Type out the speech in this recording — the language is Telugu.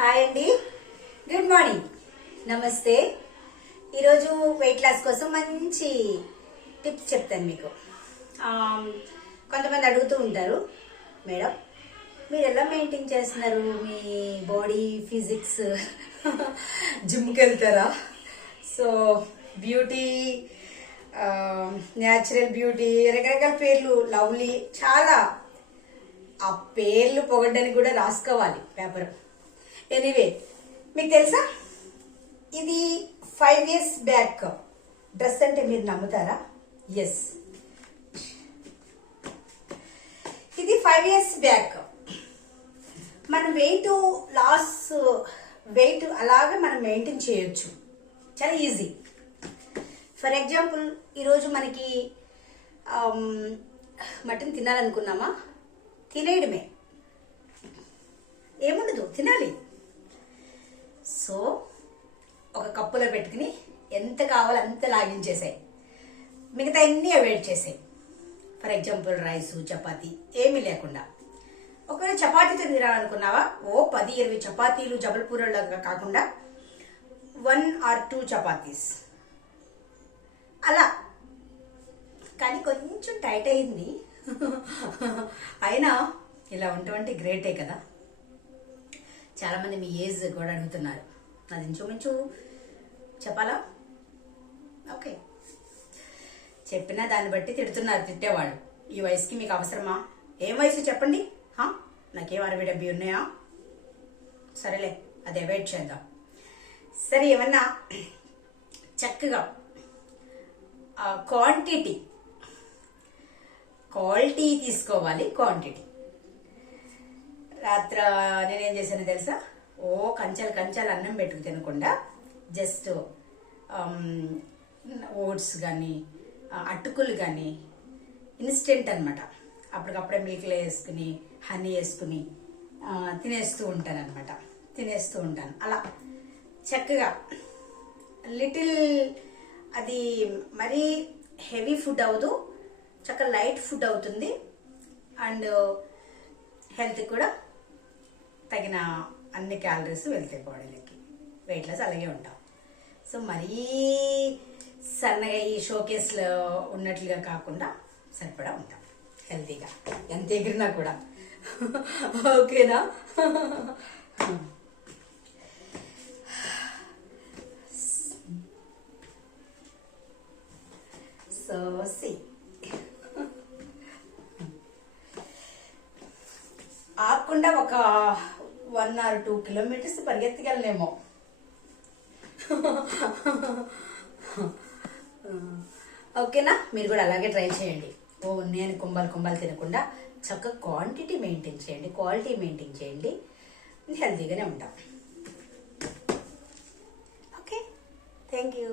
హాయ్ అండి, గుడ్ మార్నింగ్, నమస్తే. ఈరోజు వెయిట్ లాస్ కోసం మంచి టిప్స్ చెప్తాను మీకు. కొంతమంది అడుగుతూ ఉంటారు, మేడం మీరు ఎలా మెయింటైన్ చేస్తున్నారు మీ బాడీ ఫిజిక్స్? జిమ్కి వెళ్తారా? సో బ్యూటీ, న్యాచురల్ బ్యూటీ, రకరకాల పేర్లు, లవ్లీ, చాలా ఆ పేర్లు పొగడ్డానికి కూడా రాసుకోవాలి పేపర్. ఎనీవే, మీకు తెలుసా ఇది 5 years బ్యాక్ డ్రెస్ అంటే మీరు నమ్ముతారా? ఎస్, ఇది 5 years బ్యాక్. మన వెయిట్ అలాగే మనం మెయింటైన్ చేయొచ్చు, చాలా ఈజీ. ఫర్ ఎగ్జాంపుల్, ఈరోజు మనకి మటన్ తినాలనుకున్నామా, తినేయడమే, ఏముండదు, తినాలి. సో ఒక కప్పులో పెట్టుకుని ఎంత కావాలో అంత లాగించేసాయి, మిగతా అన్నీ అవాయిడ్ చేసాయి. ఫర్ ఎగ్జాంపుల్ రైసు, చపాతీ ఏమీ లేకుండా. ఒకవేళ చపాతీతో తినాలనుకున్నావా, 10-20 చపాతీలు జబల్పూర్లాగా కాకుండా 1 or 2 చపాతీస్ అలా. కానీ కొంచెం టైట్ అయింది. అయినా ఇలా ఉండటం గ్రేటే కదా. చాలామంది మీ ఏజ్ కూడా అడుగుతున్నారు, అది ఇంచుమించు చెప్పాలా? ఓకే, చెప్పినా దాన్ని బట్టి తిడుతున్నారు తిట్టేవాళ్ళు. ఈ వయసుకి మీకు అవసరమా? ఏం వయసు చెప్పండి? నాకేం 60-70 ఉన్నాయా? సరేలే, అది అవాయిడ్ చేద్దాం. సరే, ఏమన్నా చక్కగా క్వాలిటీ తీసుకోవాలి. క్వాంటిటీ. రాత్ర నేనేం చేశానో తెలుసా? కంచాలు అన్నం పెట్టుకు తినకుండా జస్ట్ ఓట్స్ కానీ అటుకులు కానీ ఇన్స్టెంట్ అనమాట, అప్పటికప్పుడే మిల్క్లో వేసుకుని హనీ వేసుకుని తినేస్తూ ఉంటాను. అలా చక్కగా లిటిల్, అది మరీ హెవీ ఫుడ్ అవ్వదు, చక్కగా లైట్ ఫుడ్ అవుతుంది. అండ్ హెల్త్ కూడా తగిన అన్ని క్యాలరీస్ వెళ్తాయి బాడీలోకి. వెయిట్ లాస్ అలాగే ఉంటాం. సో మరీ సన్నగా ఈ షోకేస్లో ఉన్నట్లుగా కాకుండా సరిపడా ఉంటాం హెల్తీగా, ఎంత ఎగిరినా కూడా. ఓకేనా? సో ఆకుండా ఒక 1 or 2 kilometers పరిగెత్తగలనేమో. ఓకేనా? మీరు కూడా అలాగే ట్రై చేయండి. నేను కుంభాలు తినకుండా చక్కగా క్వాంటిటీ మెయింటైన్ చేయండి, క్వాలిటీ మెయింటైన్ చేయండి, హెల్తీగానే ఉంటాం. Okay, thank you.